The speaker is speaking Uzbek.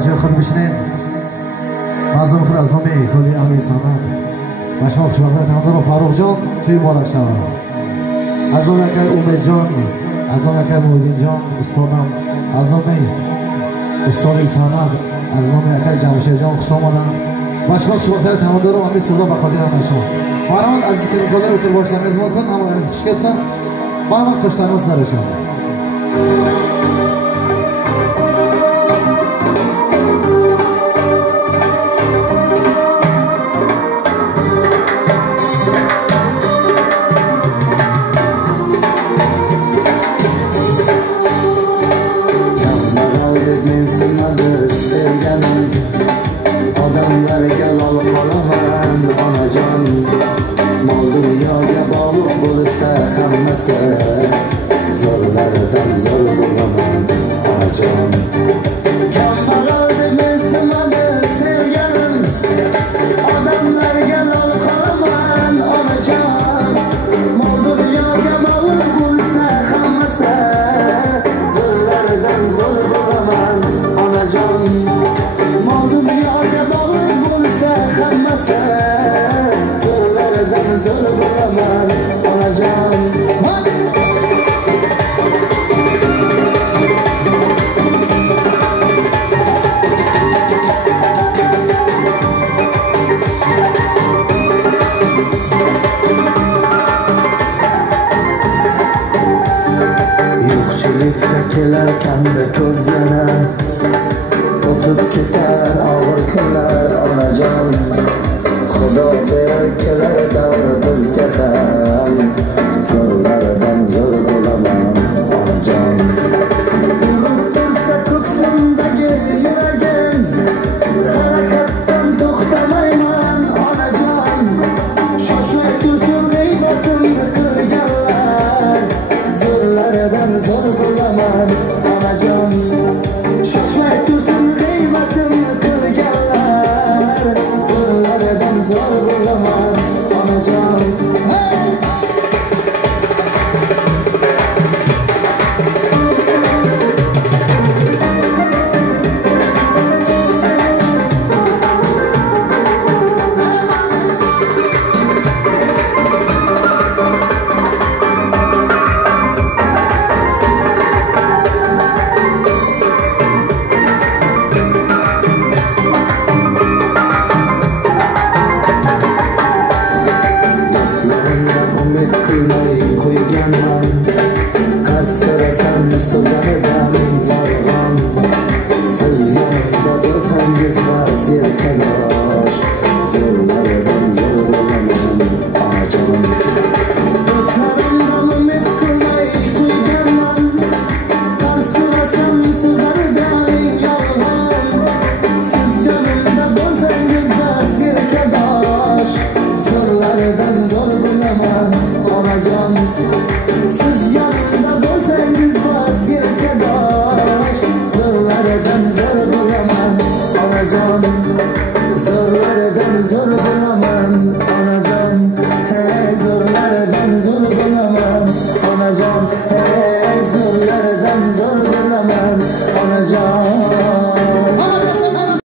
جای خود بشینید. مظلوم خود از نامی کلی اهل سنت و شما خوشبختان تمام فاروق جان توی مبارک شود. از نام یکی امید جان، از نام یکی محیدین جان استادم، از نامی استاد سنت، از نام یکی جمشید جان خوش آمدند. و شما خوشبختان تمام دارم همین سودا به خاطر همه شما. برام از اینکه نکاله اوتر باشم میزبان کن، اما از خوش کردن برام قشتنوس نرشم. Odamlarga lol qolaman onajon, mol dunyoga bog'liq bo'lsa hammasi, zo'rlardan zo'r bo'laman onajon. Kambag'al deb mensimadi sevganim, odamlarga lol qolaman onajon, mol dunyoga bog'liq bo'lsa hammasi, zo'rlardan zo'r bo'laman onajon. Mol dunyoga bog'liq bo'lsa hammasi, zo'rlardan zo'r bo'laman onajon. Yo'qchilikda kelar kanda ko'z yana, o'tib ketar og'ir kunlar onajon. Xudo berar kelar davr bizga ham, zo'rlardan zo'r bo'laman onajon. Urib tursa ko'ksimdagi yuragim, harakatdan to'xtamayman onajon. Shoshmay tursin g'iybatimni qilganlar, zo'rlardan zo'r bo'laman onajon. Shoshmay tursin g'iybatimni qilganlar, zo'rlardan zo'r bo'laman onajon. Umid qilmay qo'yganman, qarz so'rasam so'zlaridan yolg'on. Siz yonimda bo'lsangiz bas yelkadosh, zo'rlardan zo'r bo'laman onajon. Do'stlarimdan umid qilmay qo'yganman, qarz so'rasam so'zlaridan yolg'on. Siz yonimda bo'lsangiz bas yelkadosh, zo'rlardan zo'r bo'laman onajon. Siz yonimda bo'lsangiz bas yelkadosh, zo'rlardan zo'r bo'laman onajon. Zo'rlardan zo'r bo'laman